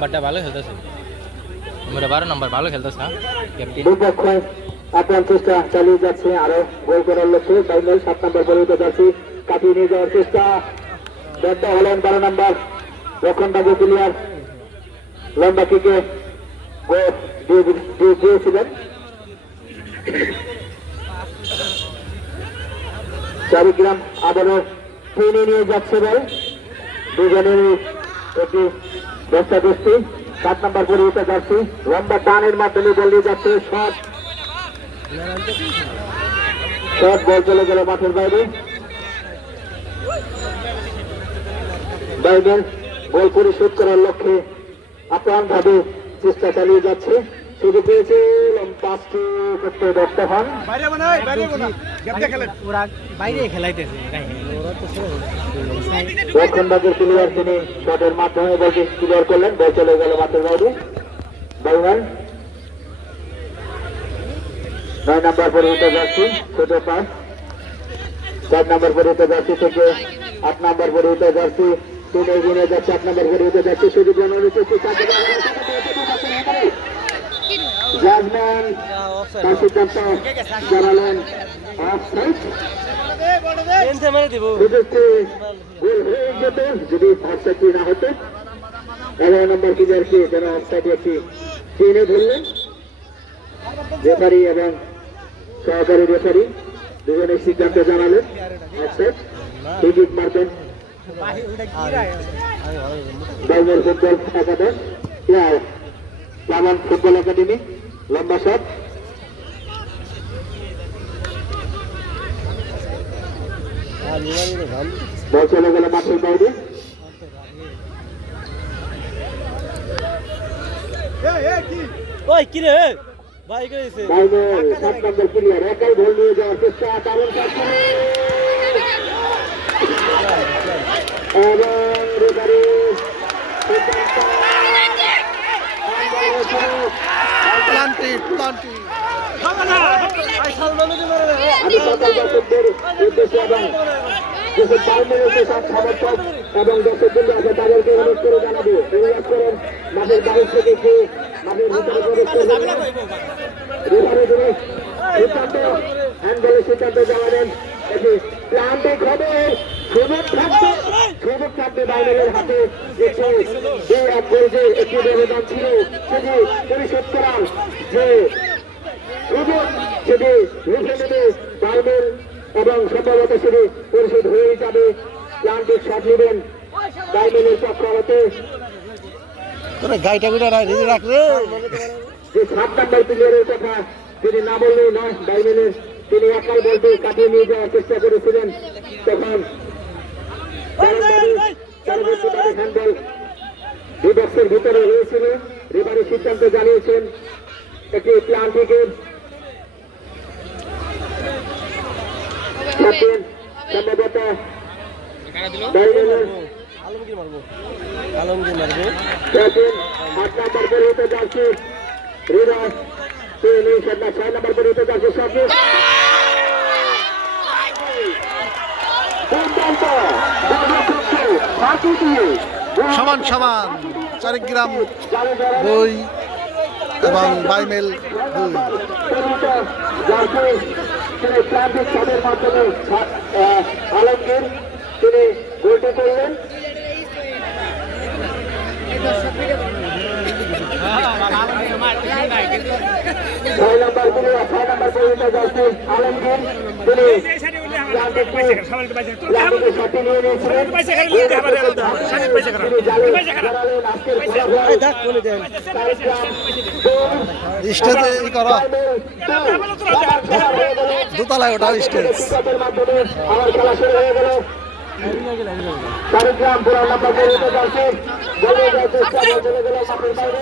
নাম্বারটা ভালো খেলতেছে, আমরা 12 নাম্বার ভালো খেলতেছে না ক্যাপ্টেন। দুপক্ষে আক্রমণ চেষ্টা চালিয়ে যাচ্ছে, আরো গোল করার লক্ষ্যে বাইনাল 7 নম্বর পরিহিত যাচ্ছে, কাটিয়ে নিয়ে যাওয়ার চেষ্টা, ব্যর্থ হলেন 12 নম্বর রক্ষণভাগে প্লেয়ার, লম্বা কিকে দিয়েছিলেন। চারিগ্রাম আবারও টেনে নিয়ে যাচ্ছে বল, দুজনের একটি দস্তাদস্তি। 7 নম্বর পরিহিত যাচ্ছে, লম্বা টানের মাধ্যমে বল নিয়ে যাচ্ছে, শট বল চলে গেল মাঠের বাইরে। বাইবেল বল পরিশোধ করার লক্ষ্যে আপ্রাণ ভাবে চেষ্টা চালিয়ে যাচ্ছে, শুধু পেয়েছে পাঁচটি করতে ব্যর্থ হন। রক্ষণভাগের প্লেয়ার তিনি শটের মাধ্যমে বলটি ক্লিয়ার করলেন, বল চলে গেল মাঠের বাইরে। বাইবেল 9 নম্বর পরিহিত যাচ্ছি, ছোট পাস। 4 নম্বর পরিহিত যাচ্ছি থেকে 8 নম্বর পরিহিত যাচ্ছি, 3 এগিয়ে যাচ্ছে, 8 নম্বর পরিহিত যাচ্ছি, সুযোগ জাজম্যান তার সিদ্ধান্ত জানালেন অফসাইড। গোল হয়ে যেত যদি অফসাইডটি না হতো। 11 নম্বর প্লেয়ারকে যেন অফসাইডে একটি টেনে ধরলেন রেফারি এবং সহকারী রেফারি, দুজনের সিদ্ধান্ত জানালেন অফসাইড। টিকিট মারবেন বাইবেল ফুটবল একাদশ, ফুটবল একাডেমি, লম্বা শট, বল চলে গেল মাঠের বাইরে। বাইবেল 7 নম্বর প্লেয়ার একাই বল নিয়ে যাওয়ার চেষ্টা, কারণ এবং রেফারি এবং দর্শকবৃন্দ আছে তাদেরকে অনুরোধ করে জানাবো, অনুরোধ করেন মাঠের বাইরে থেকে মাঠের ভিতরে প্রবেশ করবেন। সিদ্ধান্ত হ্যান্ডবলের সিদ্ধান্ত জানালেন, এটি প্লান্টিক হবে, সুযোগ থাকবে বাইবেলের হাতে। একটি ব্যবধান ছিল সেটি পরিশোধ করার যে সুযোগ সেটি লিখে নেবে বাইবেল এবং সম্ভবত সেটি পরিশোধ হয়ে যাবে। প্লান্টিক শট নেবেন বাইবেলের পক্ষ হতে। গাড়িটা রাখবে যে 7 নম্বর প্লেয়ারের কথা তিনি না বললেই নয়, বাইবেলের তিনি একাই বলতে কাটিয়ে নিয়ে যাওয়ার চেষ্টা করেছিলেন, তখন হ্যান্ডবল বিপক্ষের ভিতরে হয়েছিল। রেফারি সিদ্ধান্ত জানিয়েছেন একটি প্লান্টিকের সম্ভবত বাইবেলের 8 নম্বর পরিহিত যাচ্ছে হৃদয়, 6 নম্বর পরিহিত যাচ্ছে সবচেয়ে সমান সমান চারিগ্রাম 2 এবং বাইমেল 2। আলমগীর তিনি গোলটি করলেন। 6 নম্বর পরিহিত যাচ্ছে আলমগীর, তিনি দোতলায় ওটা স্টেজ। আমার খেলা শুরু হয়ে গেল। চারিগ্রাম পুরা লম্বা পরিহিত যাচ্ছে, চলে গেল মাঠের বাইরে।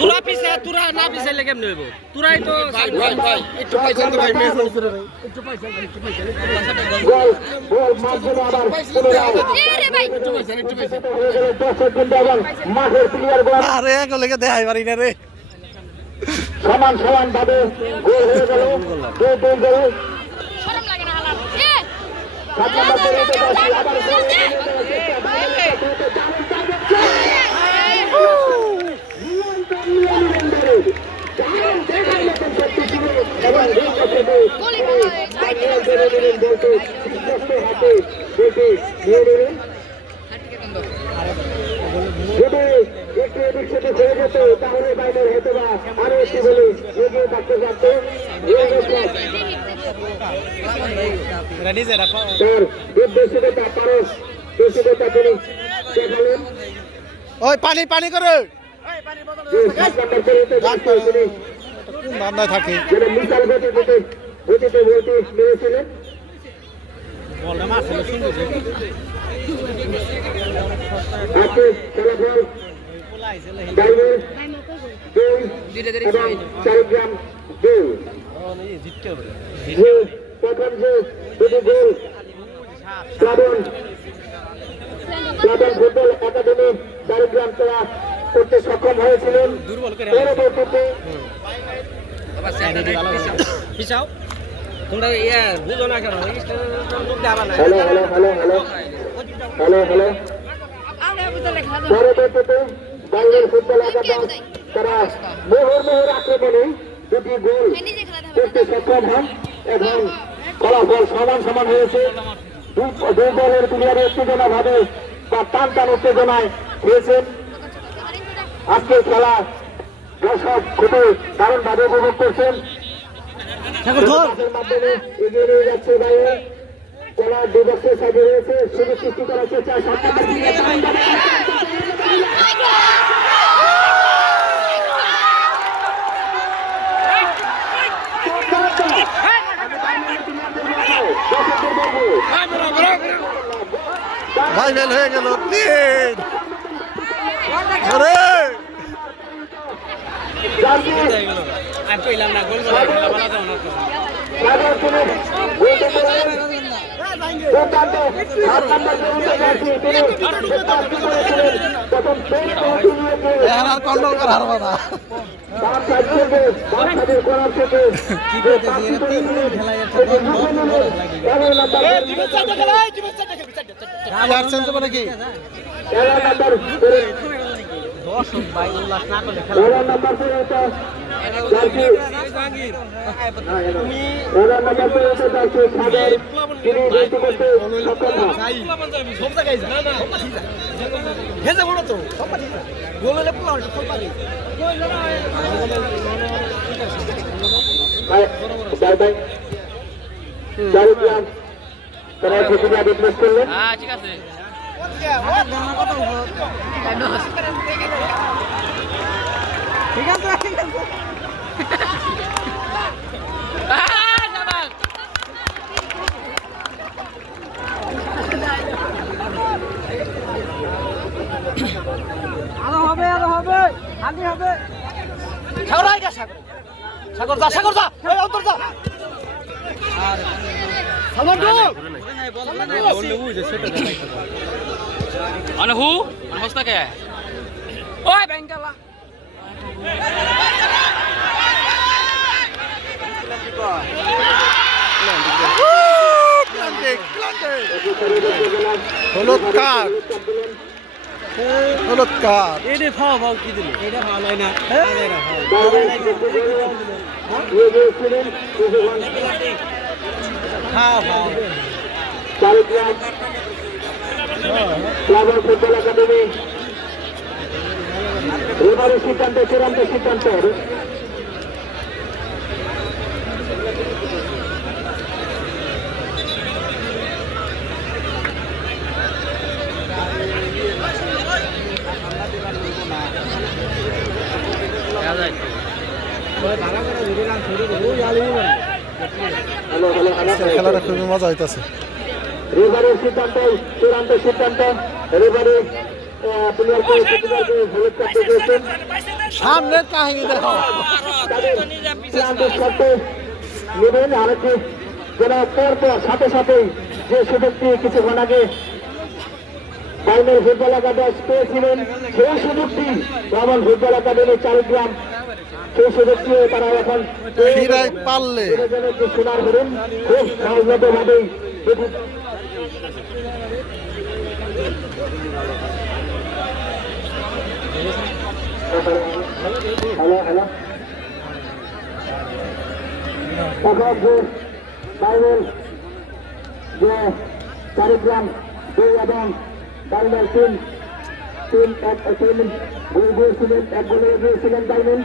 তুরা পিছে তুরা না পিছে লেগে নেব তুরাই তো একটু পয়সা তো ভাই মেস হইছে রে ভাই, একটু পয়সা গোল মাঝখানে আবার রে ভাই একটু পয়সা মাঠের প্লেয়ার গোল আরে গোলেকে দেখাই পারি না রে। সমান ভাবে গোল হয়ে গেল, 2 গোল। শরম লাগে না হালাল সাত নম্বর পরিহিত যাচ্ছে, আবার গোল এদিক সেদিক হয়ে যেত তাহলে বাইরের হয়তো বা আরো একটি বলে এগিয়ে থাকতে পারতো তার দুর্দর্শকতা পারস দর্শকতা তিনি দেখালেন ওই পানি পানি করে যে 7 নম্বর পরিতে যাচ্ছে তিনি কোন ধান্দায় থাকে যেন মিসাল গতিতে বলতে মেরেছিলেন আজকে ফলাফল বাইরের 2 এবং চারিগ্রাম 2 যে প্রথম যে দুটি গোল প্লাবন ফুটবল একাডেমি চারিগ্রাম তারা করতে সক্ষম হয়েছিলেন পরবর্তীতে পিছাও তোমরা ইয়া বুঝো না কেন লোক দেওয়া না hello hello hello hello hello hello আমরা বুঝলে খাওয়া পরবর্তীতে বাইরের ফুটবল একাদশ তারা মোহর আক্রমণে দুটি গোল নিজে খেলা করতে সক্ষম হন এবং ফলাফল সমান সমান হয়েছে দুই দলের প্লেয়ারের উত্তেজনা ভাবে বা টান টান উত্তেজনায় হয়েছেন আজকের খেলা দর্শক খুবই দারুণভাবে উপভোগ করছেন মাধ্যমে এগিয়ে নিয়ে যাচ্ছে বাইরে খেলার দুই বছর সাইডে রয়েছে সুযোগ সৃষ্টি করার চেষ্টা 7 নম্বর ভাইবেল হয়ে গেল তিন ওরে আর কইলাম না গোল বলা বলা দাও না এখন আর কন্ট্রোল করা হারবা না চেঞ্জ হবে নাকি হ্যাঁ ঠিক আছে হু অবস্থা কে ওই ব্যাংকালা হলুদ কার্ড হলুদ কার্ড এটা খাওয়া ভাও কি দিল এটা খাওয়া নাই না খাওয়া ভাও প্লাবন ফুটবল একাডেমি এবারে সিদ্ধান্ত চূড়ান্ত সিদ্ধান্ত খেলাটা খুবই মজা হইতেছে রেফারির সিদ্ধান্ত চূড়ান্ত সিদ্ধান্ত রেফারি প্লেয়ারকে হলুদ কার্ড দিয়েছেন সামনের কাহিনী দেখো তাদের চূড়ান্ত শর্ত নেবেন আরেকটি যেন পরপর সাথে সাথেই যে সুযোগটি কিছুক্ষণ আগে বাইমের ফুটবল একাদশ পেয়েছিলেন সেই সুযোগটি প্লাবন ফুটবল একাডেমি চারিগ্রাম সেই সুযোগটিও তারা এখন ফিরাই পারলে যে সোনার হরিণ খুব সহজভাবেই হ্যালো হ্যালো এখন যে বাইরের যে চারিগ্রাম 2 এবং বাইরের 3 গোল দিয়েছিলেন, 1 গোলে এগিয়েছিলেন ডায়মন্ড।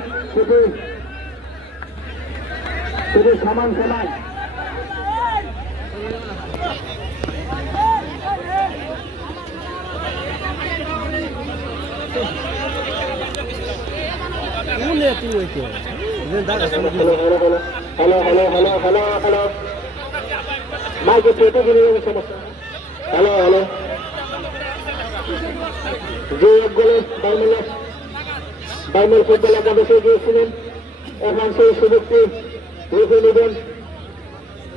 শুধু সমান সমান। হ্যালো মাইকে পেটে গিয়ে সমস্যা। হ্যালো যে 1 গোলে ডায়মন্ড ফুটবল একাদশে গিয়েছিলেন, এখন সেই সুযোগটি রেখে নেবেন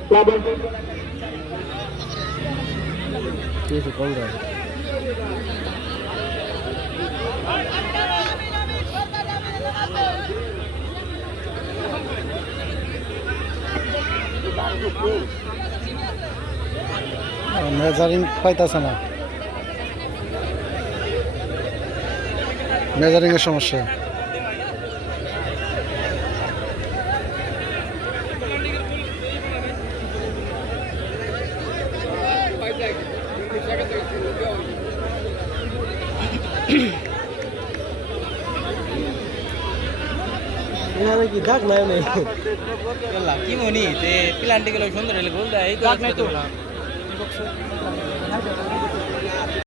প্লাবন। মেজারিং পাইতেছে না, মেজারিং এর সমস্যা। কি দাগ নাই নাই কি মনি তে প্ল্যান্টে গেলে সুন্দর হলে গোল দেয় এই তো